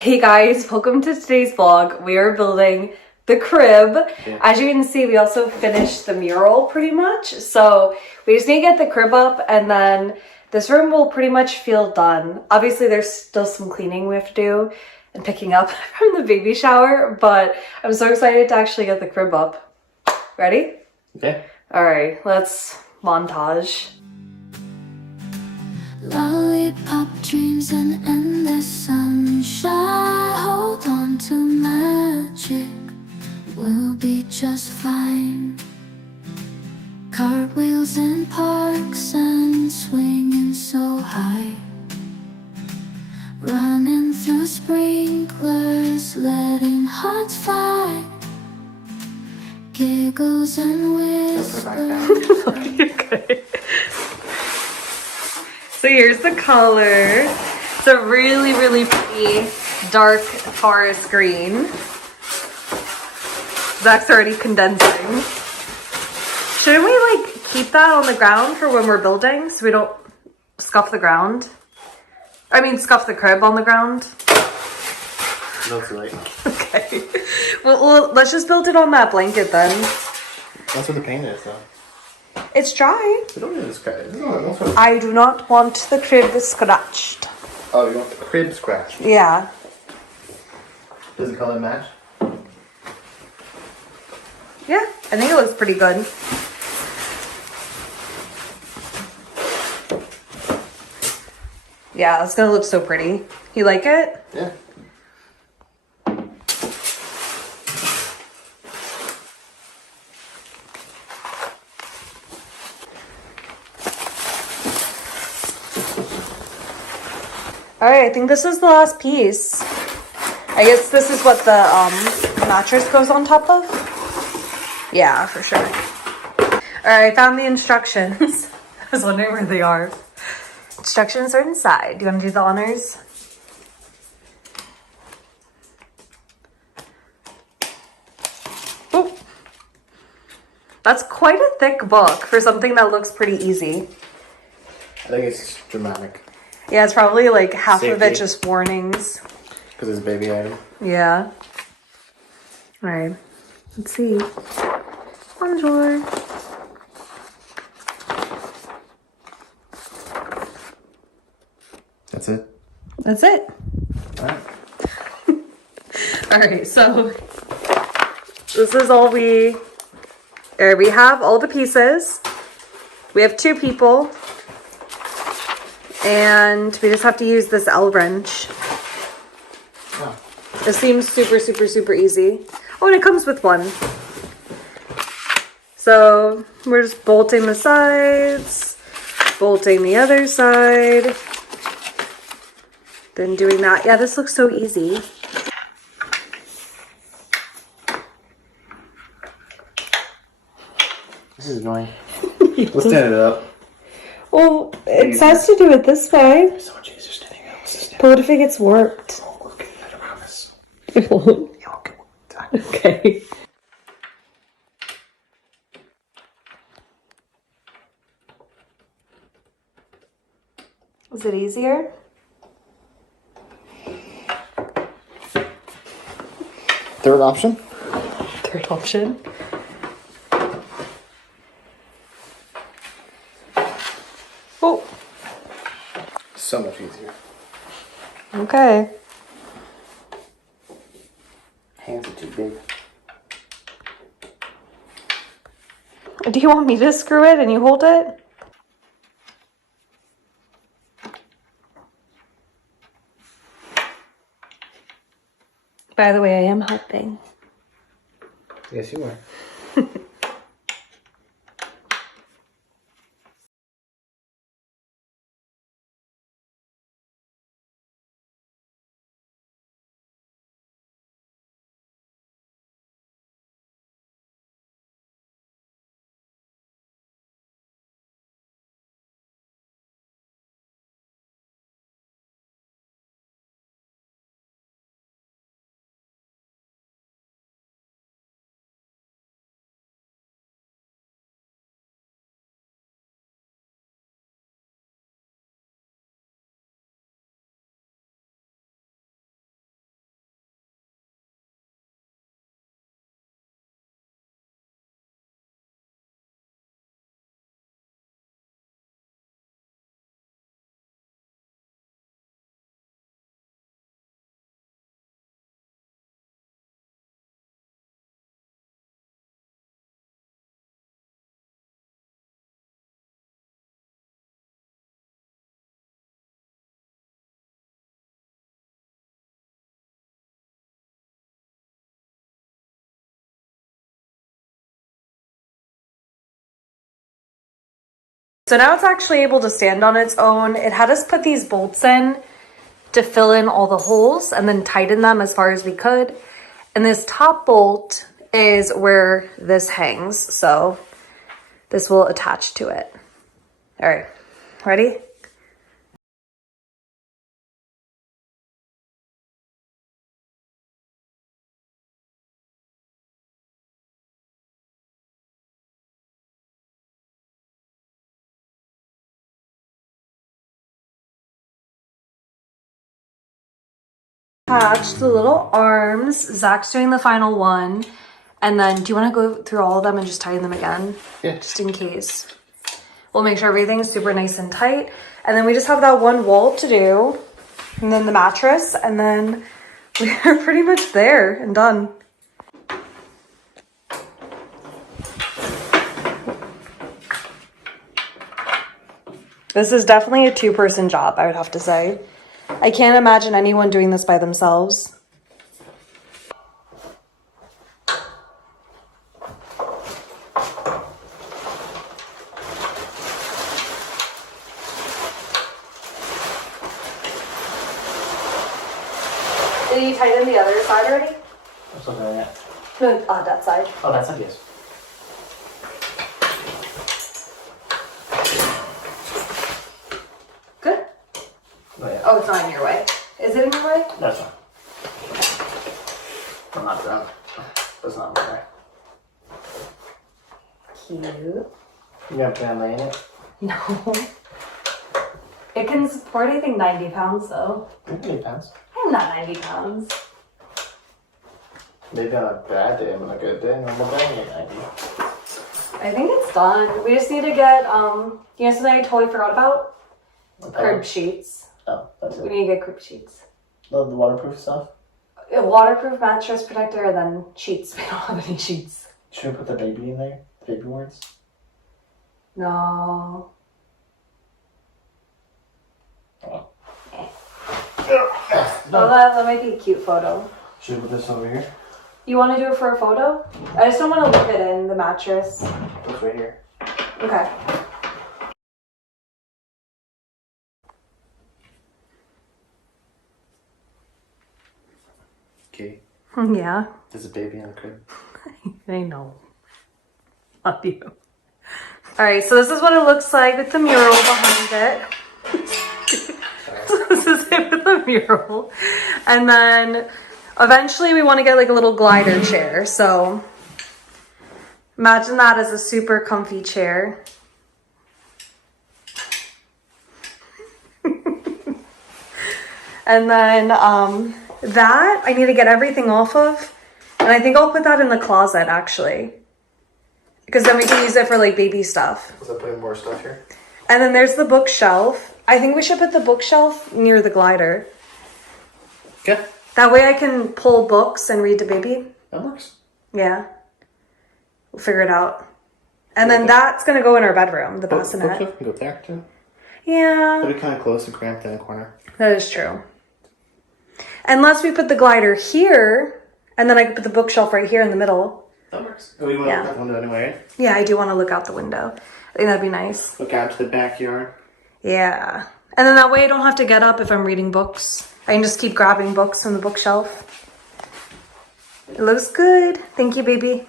Hey guys, welcome to today's vlog. We are building the crib. Yeah. As you can see, we also finished the mural pretty much. So we just need to get the crib up and then this room will pretty much feel done. Obviously there's still some cleaning we have to do and picking up from the baby shower, but I'm so excited to actually get the crib up. Ready? Okay. All right, let's montage. Lollipop dreams and endless sunshine. Hold on to magic, we'll be just fine. Cartwheels in parks and swinging so high. Running through sprinklers, letting hearts fly. Giggles and whispers. Okay. So here's the color. It's a really, really pretty dark forest green. Zach's already condensing. Shouldn't we like keep that on the ground for when we're building so we don't scuff the ground? I mean scuff the crib on the ground. Looks like. Okay. Well, let's just build it on that blanket then. That's what the paint is though. It's dry. We don't need this crib. I do not want the crib scratched. Oh, you want the crib scratched? Yeah. Does the color match? Yeah, I think it looks pretty good. Yeah, it's gonna look so pretty. You like it? Yeah. Alright, I think this is the last piece. I guess this is what the mattress goes on top of? Yeah, for sure. Alright, I found the instructions. I was wondering where they are. Instructions are inside. Do you want to do the honors? Oh, that's quite a thick book for something that looks pretty easy. I think it's dramatic. Yeah, it's probably like half Safety. of it just warnings. Because it's a baby item. Yeah. Alright. Let's see. Bonjour. That's it? That's it. Alright. Alright, so this is all we have all the pieces. We have 2 people. And we just have to use this L wrench. Oh. It seems super, super, super easy. Oh, and it comes with one. So we're just bolting the sides, bolting the other side, then doing that. Yeah, this looks so easy. This is annoying. Let's stand it up. Well, it says to do it this way. It's so much easier standing up. Let's just stand But what if it gets warped? up. Okay, I promise. It won't. Yeah, okay. Okay. Is it easier? Third option? Third option. Oh, So much easier. okay. Hands are too big. Do you want me to screw it and you hold it? By the way, I am helping. Yes, you are. So now it's actually able to stand on its own. It had us put these bolts in to fill in all the holes and then tighten them as far as we could. And this top bolt is where this hangs. So this will attach to it. All right, ready? Attach the little arms. Zach's doing the final one. And then do you want to go through all of them and just tighten them again? Yeah. Just in case. We'll make sure everything's super nice and tight. And then we just have that one wall to do. And then the mattress. And then we're pretty much there and done. This is definitely a two-person job, I would have to say. I can't imagine anyone doing this by themselves. Did you tighten the other side already? I'm still doing it. No, that side. Oh, that's like yes. Good? Oh, yeah. Oh, it's not in your way. Is it in your way? That's fine. I'm not done. That's not okay. Cute. You gonna plan laying it? No. It can support, I think, 90 pounds, though. 8 pounds. I'm not 90 pounds. Maybe on a bad day, on a good day, normal day, 90. I think it's done. We just need to get, you know something I totally forgot about? Crib sheets. Oh, that's We it. need to get crib sheets. The waterproof stuff? A waterproof mattress protector and then sheets. We don't have any sheets. Should we put the baby in there? The baby words? No. Oh. Oh, that might be a cute photo. Should we put this over here? You want to do it for a photo? I just don't want to leave it in the mattress. It's right here. Okay. Okay. Yeah, There's a baby in the crib. I know. Love you. All right, so this is what it looks like with the mural behind it. This is it with the mural. And then eventually we want to get like a little glider chair. So imagine that as a super comfy chair. And then that I need to get everything off of. And I think I'll put that in the closet actually. Because then we can use it for like baby stuff. Is that putting more stuff here? And then there's the bookshelf. I think we should put the bookshelf near the glider. Okay. That way I can pull books and read to baby. That works. Yeah. We'll figure it out. And then that's going to go in our bedroom, the bassinet. Bookshelf can go there too. Yeah, It'll be kind of close and cramped in the corner. that is true. Unless we put the glider here, and then I could put the bookshelf right here in the middle. That works. Oh, you want to look out the window anyway, right? Yeah, I do want to look out the window. I think that'd be nice. Look out to the backyard. Yeah. And then that way I don't have to get up if I'm reading books. I can just keep grabbing books from the bookshelf. It looks good. Thank you, baby.